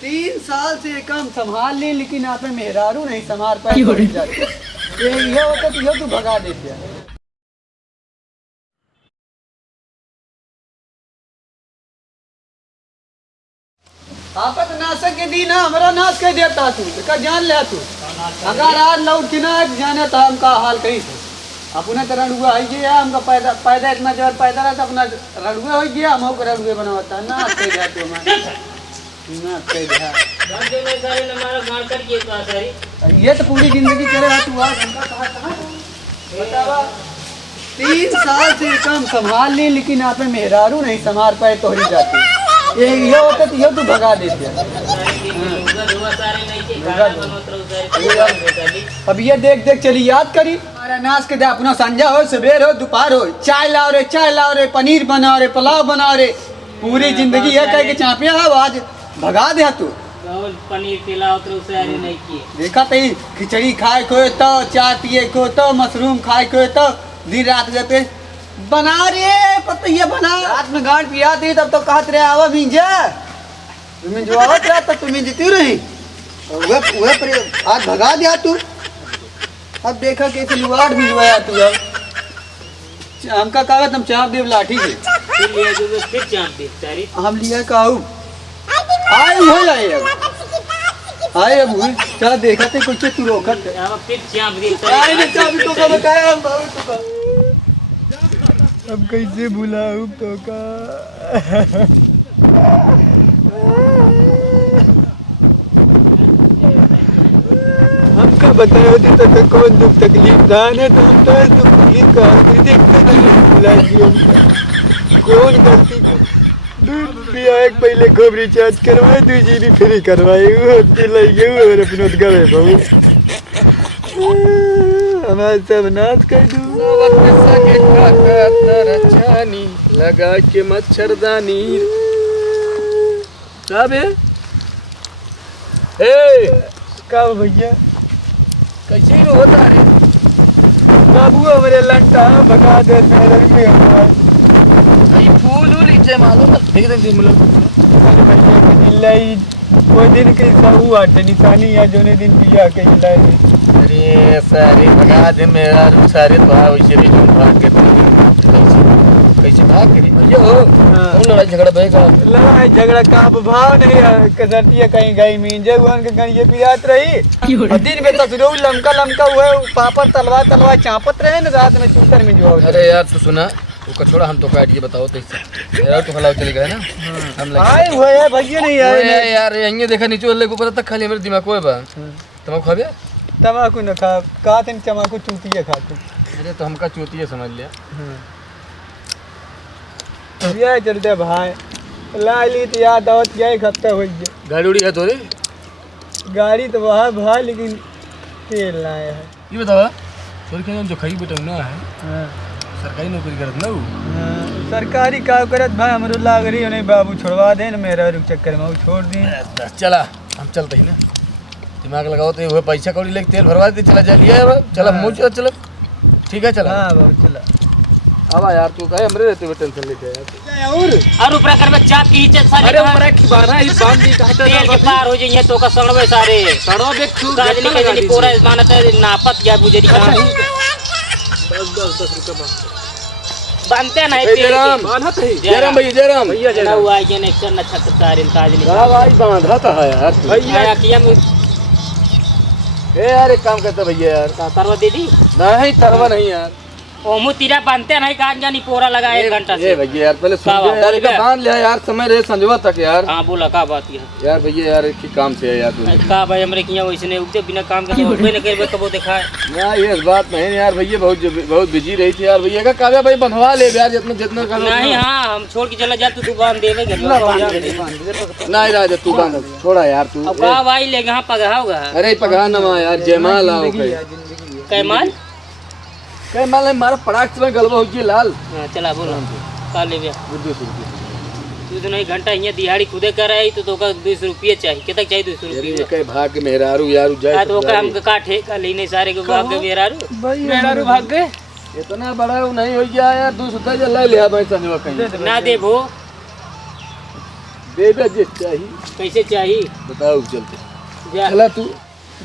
3 साल से काम संभाल ली, लेकिन आप मेहरारू नहीं संभाल पाए। ये होता तो तू भगा देते। आपत नाशक के दिन हमारा नाश कर देता तू का जान ले तू। अगर आज लौट के ना जाने तो हमका हाल कही अपने तो रड़ुआ हो गया। हमका पैदा पैदा इतना जब पैदा रहा तो अपना रड़ुआ हो गया। हम रड़ुए बनवाता ना कह दिया तू ना कह दिया। ये तो पूरी जिंदगी करे तू। आज बतावा 3 साल से काम संभाल ली, लेकिन आप मेहरारू नहीं संभाल पाए तो ही जाते। ये होता तो ये तू भगा देते। अब ये देख देख चली याद करी हमारा नाश के दे। अपना संजा हो सवेर हो दोपहर हो चाय लाओ रे पनीर बनाओ रे पुलाव बनाओ रे। पूरी जिंदगी ये कह के चापिया है आज भगा दे तू। पनीर पिलाओ तो नहीं किए। देखा तो खिचड़ी खाए को तो चाय पिए को तो मशरूम खाए को तो दिन रात पे बना रे पता ये बना। रात में गांड पिया थी तब तो कहत रहे आवा मिंजा तुम्हें जो आवत रहा तब तुम्हें जीती रही। आज भगा दिया तू। अब देखा कैसे लुआड़ भिजवाया तू। अब हमका कागज हम चाप देव लाठी से हम लिया कहू आए हो जाए। अब आए अब हुई चल देखा थे कुछ तू रोकत अब कैसे बुलाऊं तो का। हमका बताओ थी तो कौन दुख तकलीफ जाने तो हम तो दुख तकलीफ का बुला कौन गलती दूध पिया एक पहले खूब रिचार्ज करवाए 2 GB फ्री करवाए और अपने गए बहु हमारे सब नाच कर दूँ लगा के मच्छरदानी सब का भैया कैसे ही होता है बाबू हमारे लंटा भगा दे मेरे फूल नीचे मालूम देख दे कोई दिन कैसा हुआ निशानी या जोने दिन बिया के अरे सारे भगा दे मेरा सारे तो वैसे भी भाग के कैसे भाग के लड़ाई झगड़ा भएगा। लड़ाई झगड़ा का भाव नहीं कसरतिया कहीं गई मीन जगवान के गन ये पियात रही दिन में तसरो लमका हुआ पापड़ तलवा चापत रहे ना रात में चूतर में जो। अरे यार तू सुना वो छोड़ा हम तो काट ये बताओ तो इससे यार तो हलाव चले गए ना हम आए हुए है भैया नहीं आए यार यहीं देखा नीचे वाले को पता तक खाली मेरे दिमाग को है बा तमाकू खा गया तमाकू न खा का तन तमाकू चूतिया खाते। अरे तो हमका चूतिया समझ लिया। ये चलते भाई ली तो याद दावत क्या एक हफ्ता हो गया। गाड़ी उड़ी है तो रे गाड़ी तो वहाँ भाई लेकिन तेल लाया है। ये बताओ तो क्या जो खाई बेटा ना है सरकारी नौकरी करत ना सरकारी का करत भाई हमरो लाग रही नहीं बाबू छोड़वा दे ना मेरा रुक चक्कर में छोड़ दी। चला हम चलते ही ना दिमाग लगाओ तो वो पैसा कौड़ी लेके तेल भरवा दे चला जा लिया चला मुँह चलो ठीक है चला। हाँ बाबू चला अब यार तू कहे हमरे रहते हुए टेंशन लेते यार और ऊपर कर में चाप की चल सारे अरे ऊपर खिबाना ही बांध दी कहते तेल के पार हो जाइए तो का सड़वे सारे सड़ो बे छू गाजली के जनी पूरा मानत नापत या बुझेरी का 10 रुपए बनते नहीं जयराम बांधत है जयराम भैया जयराम हुआ ये ने चल छत तारे काजली का भाई बांधत है यार भैया किया ए यार एक काम करता भैया यार तरवा दीदी नहीं तरवा नहीं यार ओमू तीरा बांधते नहीं काज जानी पूरा लगा 1 घंटा से। ए भैया यार पहले सुन यार एक बांध लिया यार समय रहे संजवा तक यार। हां बोला का बात यार भैया यार की काम से है यार तू का भाई हमरे किया वैसे नहीं उठते बिना काम के होबे न करबे कबो दिखाए ना ये बात नहीं यार भैया बहुत बिजी रही थी यार भैया का काव्या भाई बंधवा ले यार जितना कर नहीं। हां हम छोड़ के चला जा तू दुकान देवे नहीं राजा तू बांध छोड़ा यार तू अब का भाई ले यहां पगहा होगा। अरे पगहा नमा यार जयमाल आओ कैमाल कई माल मारा पड़ाक चला गलबा हो गई लाल। हां चला बोल का लेबे 200 तू तो नहीं घंटा यहाँ दिहाड़ी खुदे कर रही तो का 200 रुपये चाहिए कितना चाहिए 200 रुपये कई भाग के मेहरारू यार जाए तो का हम का ठेका लेने सारे के भाग के मेहरारू भाग गए इतना बड़ा नहीं हो गया यार 200 ले लिया भाई संजवा कहीं ना देबो दे दे जे चाहिए। कैसे चाहिए? बताओ चलते। जा चला तू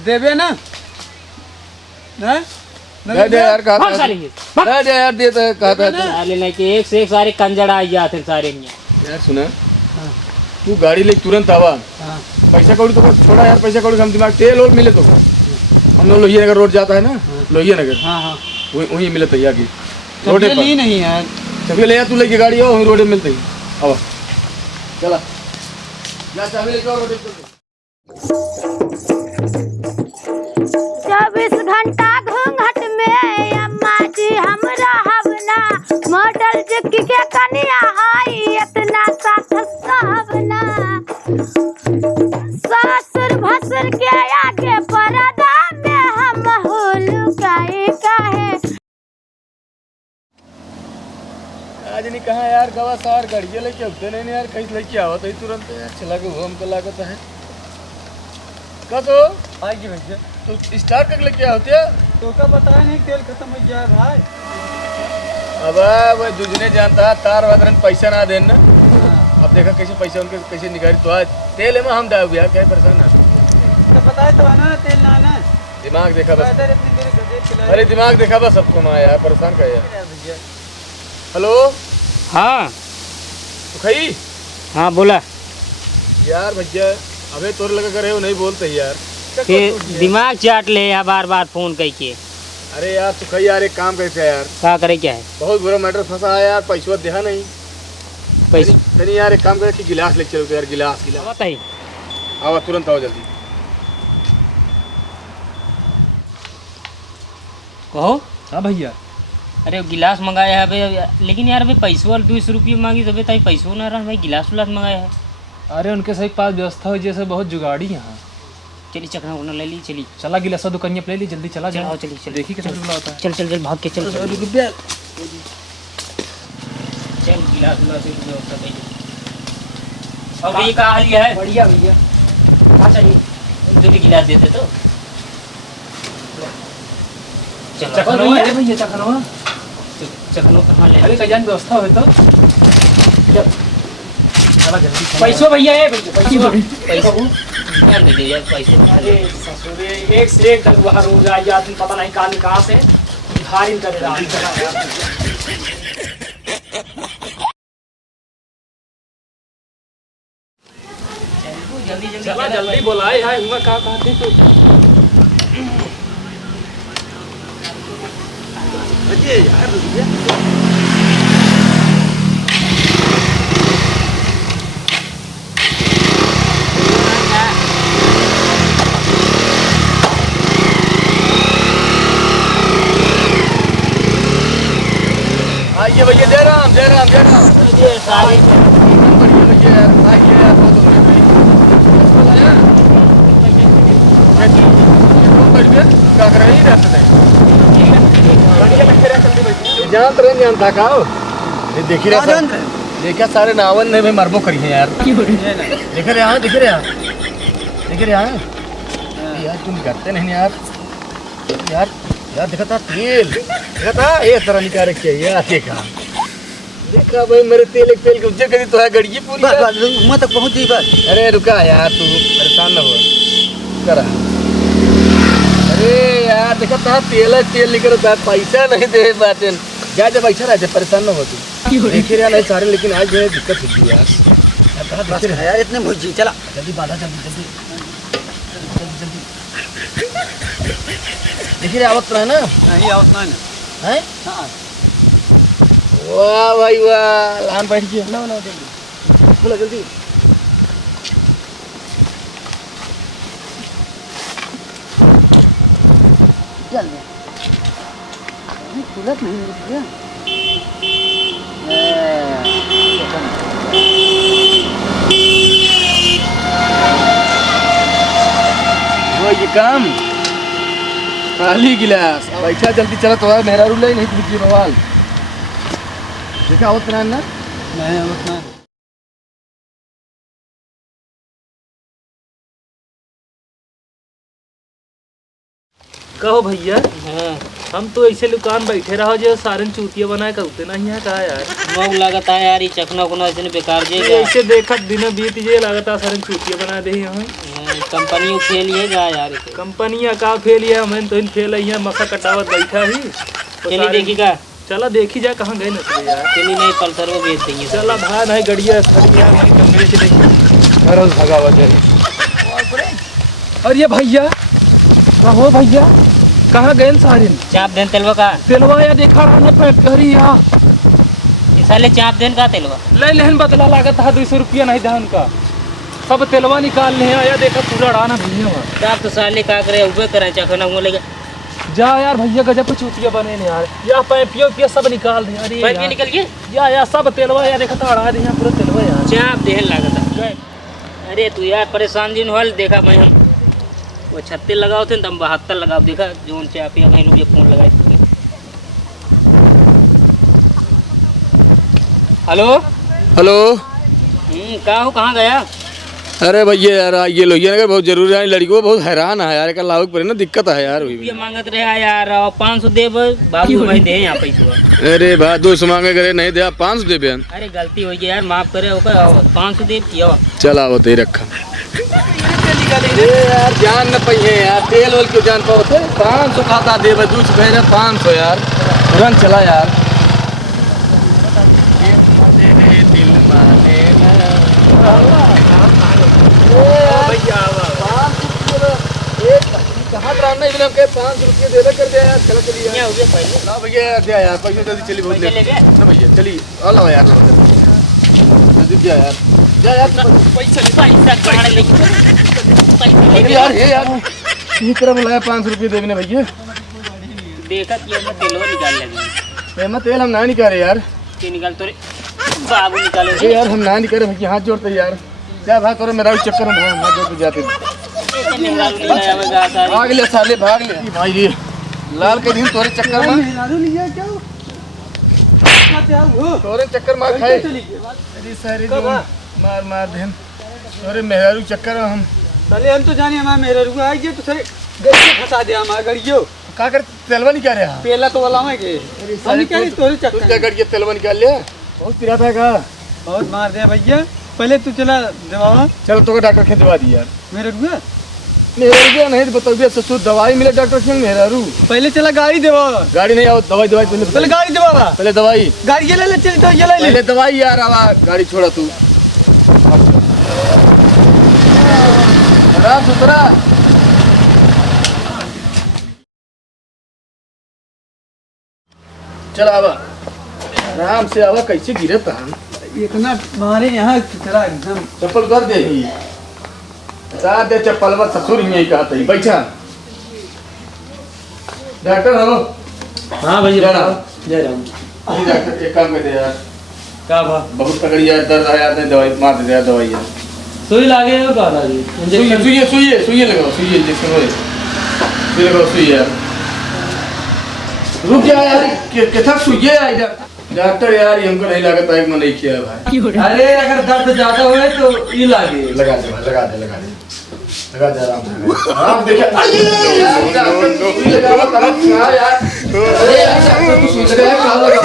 देबे ना ना दे दे यार कहा भाग साले ये, भाग। दे दे यार दे तो कहा था साले नहीं कि एक से एक सारे कंजड़ा आ जाते हैं सारे यहाँ। यार सुना तू गाड़ी ले तुरंत आवा। हाँ पैसा कौड़ी तो छोड़ा यार, पैसा कौड़ी हम दिमाग तेल और मिले तो हम लोग लोहिया नगर रोड जाता है ना, लोहिया नगर हाँ हाँ वहीं मिले तैया की रोड रोड ली नहीं यार। चाबी ले आ तू लेके गाड़ी आओ, वहीं रोड में मिलते ही आवा। चला जा चाबी लेके आओ, रोड पे चलते। 24 घंटा घूंघट में अम्मा जी हमरा हवना मॉडल जिक्की के कनिया हाई इतना साथ सावना ससुर भसुर के आगे पर्दा में हम हुलकाए काहे। आज नहीं कहा यार गवा सार गाड़िया लेके उठते नहीं यार, कहीं लेके आओ तो ही तुरंत यार चला के वो हमको लागत है का तो आएगी भैया तो स्टार्ट कर लेके होते तो का बताया नहीं तेल खत्म हो गया है भाई। अब वो दूसरे जानता है तार वादरन पैसा ना देना। अब देखा कैसे पैसा उनके कैसे निकाली तो आज तेल में हम दाऊ यार क्या परेशान ना तो बताया तो है ना तेल ना ना दिमाग देखा बस, इधर इतनी देर गजब चला अरे दिमाग देखा बस सबको ना यार परेशान कर यार। भैया। हेलो हाँ तो खई हाँ बोला। यार भैया अबे तोर लगा करे हो नहीं बोलते यार। फिर दिमाग चाट ले या बार बार फोन करके। अरे यार तू खई यार एक काम करके यार, क्या करे क्या है? बहुत बुरा मैटर फंसा है यार, पैसा देहा नहीं। पैसे तनी यार एक काम करे कि गिलास लेके चलो तो यार, गिलास गिलास बताइए। आओ तुरंत आओ जल्दी। कहो। हाँ भैया अरे वो गिलास मंगाया है भाई, लेकिन यार भाई पैसों वाले 200 रुपये मांगी तभी ताई पैसों ना रहा भाई, गिलास उलास मंगाया है। अरे उनके सही पास व्यवस्था हो जैसे बहुत जुगाड़ी यहाँ। चलिए चखना उखना ले ली, चली चला गिलासा दुकानिया ले ली जल्दी चला चलो जाओ। चलिए चल देखी कैसे बुला होता है। चल चल चल भाग के चल चल गिलास उलास की व्यवस्था करिए। और ये का हाल है? बढ़िया भैया। अच्छा जी दो भी गिलास देते तो चखनो है भैया चखनो। चखनो कहाँ ले? अरे कल्याण व्यवस्था हो तो चला जल्दी चला। पैसों भैया है पैसों ध्यान दे दे यार पैसे। अरे ससुरे एक से एक दलवा रोज आ गया, तुम पता नहीं कहाँ से बिहार इनका दे रहा है। जल्दी जल्दी चला जल्दी बोलाए है हुआ कहाँ थे तो अजय यार भैया। आइए भैया जय राम जय राम जय राम। सारे बढ़िया भैया यार आइए यार बहुत हो गया भाई। क्या कर रहे हैं जान रहे जानता का ये देख रहे सर, देखा सारे नावन ने भाई मरबो करी है यार। देख रहे यहाँ देख रहे यहाँ देख रहे यहाँ यार तुम करते नहीं यार यार यार देखा था तेल देखा था ये तरह निकाल रखी है यार। देखा भाई मेरे तेल के उज्जर करी तो है गड़िए पूरी मैं तक पहुंच गई बस। अरे रुका यार तू परेशान न हो करा। अरे यार देखा था तेल निकल रहा है पैसा नहीं दे पाते जा जब ऐसा रहा परेशान न हो तू देखे रहा नहीं सारे, लेकिन आज जो है दिक्कत होगी यार यार इतने भुजी चला जल्दी बाधा जल्दी जल्दी जल्दी देखिए आवत रहा ना नहीं आवत ना है। हाँ वाह भाई वाह लान बैठ गया ना ना जल्दी बोला जल्दी। जल्दी खुलत नहीं भैया। वो ये काम खाली गिलास पैसा जल्दी चला तो मेरा रूल नहीं तो बवाल देखा उतना ना नहीं उतना कहो भैया। हाँ हम तो ऐसे दुकान बैठे रहो जो सारे चूतिया बनाए कहते नहीं है का यार। मौक लगता है यार ये चखना उखना ऐसे बेकार जे ये ऐसे देखत दिन बीत जे लगता सारे चूतिया बना दे यहाँ। कंपनी फेल ये गा यार इसे। कंपनी का फेल है हमें तो इन फेल है मसा कटावत बैठा ही। चलिए देखी का चला देखी जा कहाँ गए नसले यार। चलिए नहीं पल्सर वो बेच देंगे। चला भाई नहीं गड़िया यार नहीं कमरे से देखिए हर रोज भगावा जाए। अरे ये भैया हो भैया कहाँ गए सारे चाप देन तेलवा का तेलवा या देखा रहा पैंट करी यहाँ ये साले चाप देन का तेलवा ले लेहन बदला लागत था 200 रुपया नहीं धान का सब तेलवा निकाल ले आया देखा पूरा डाना भैया चाप तो साले का करे उबे करे चखना वो लेगा जा यार भैया गजब के चूतिया बने ने यार या पैपियो पिया सब निकाल दे। अरे पैप निकल गए या सब तेलवा या देखा अड़ा दे यहाँ पूरा तेलवा यार चाप देहन लागत। अरे तू यार परेशान दिन होल देखा मैं हम वो 36 लगाओ थे तम 72 लगाओ देखा जोन से आप यहाँ लोग फोन लगाए। Hello hello. कहाँ हो कहाँ गया? अरे भैया यार ये लोहिया नगर बहुत जरूरी है, लड़की को बहुत हैरान है यार, लाभ पर ना दिक्कत है यार। ये मांगत रहे यार 500 दे बाबू भाई दे यहाँ पैसा। अरे भाई 200 मांगे करे नहीं दे 500 दे बहन। अरे गलती हो गई यार माफ करे ओकर 500 दे पियो। चल आओ ते रखा यार जान न पई है यार तेल वल क्यों जान पाओ थे 500 खाता दे 200 कह रहे 500 यार तुरंत चला यार। कहाँ ड्रामा इधर हमके 500 रुपये दे कर दिया यार। चलो चलिए क्या हो गया पहले ना भैया दिया यार पैसे जल्दी चलिए बहुत लेट ना भैया चलिए आओ यार जल्दी दिया यार जा यार पैसा कहाँ लेके यार ये यार इसी तरह बुलाया 500 रुपये देने भैया देखा कि मैं तेलवा निकाल लगी मैं तेल हम ना निकाले यार के निकाल तो रे बाबू निकालो ये यार हम ना निकाले भैया हाथ जोड़ते यार क्या भाग करो मेरा चक्कर में हाथ जोड़ते जाते भाग ले साले भाग ले भाई ये लाल के दिन तोरे चक्कर में तोरे चक्कर मार खाए अरे सारे मार मार देन तोरे मेहरारू चक्कर में हम साले हम तो जाने हमारे मेहरारू आ गए तो सारे गड़िया फंसा दिया हमारा गड़ियो का कर तेलवा निकाल रहा पहला तो वाला में के हम निकाली तोरे तू चक्कर क्या करके तेलवा निकाल लिया बहुत पिरा था का बहुत मार दिया भैया पहले तू चला दवा चल तो डॉक्टर के दवा दी यार मेहरारू मेहरारू नहीं बताओ ससुर दवाई मिले डॉक्टर सिंह मेहरारू पहले चला गाड़ी देवा गाड़ी नहीं आओ दवाई दवाई पहले गाड़ी देवा पहले दवाई गाड़ी ये ले ले चल तो ये ले ले पहले दवाई यार आवा गाड़ी छोड़ा तू आराम सुतरा चल आवा आराम से आवा कैसे गिरे था इतना मारे यहाँ चला एकदम चप्पल कर दे ही साथ दे चप्पल में ससुर ही नहीं कहते ही बैठा डॉक्टर हो हाँ भैया जय राम डॉक्टर एक काम कर दे यार का भा बहुत तगड़ी यार दर्द है यार दवाई मार दे यार दवाई यार सुई लागे हो का लागे सुई लगाओ सुई इंजेक्शन होए सुई लगाओ सुई यार रुक जा यार कितना सुई है डॉक्टर यार ये हमको नहीं लगता है कि मैं नहीं किया भाई अरे अगर दर्द ज्यादा हुए तो ये लागे लगा दे भाई लगा दे आराम से आराम देखिए यार सुई लगा यार अरे यार सुई लगा कहाँ लगा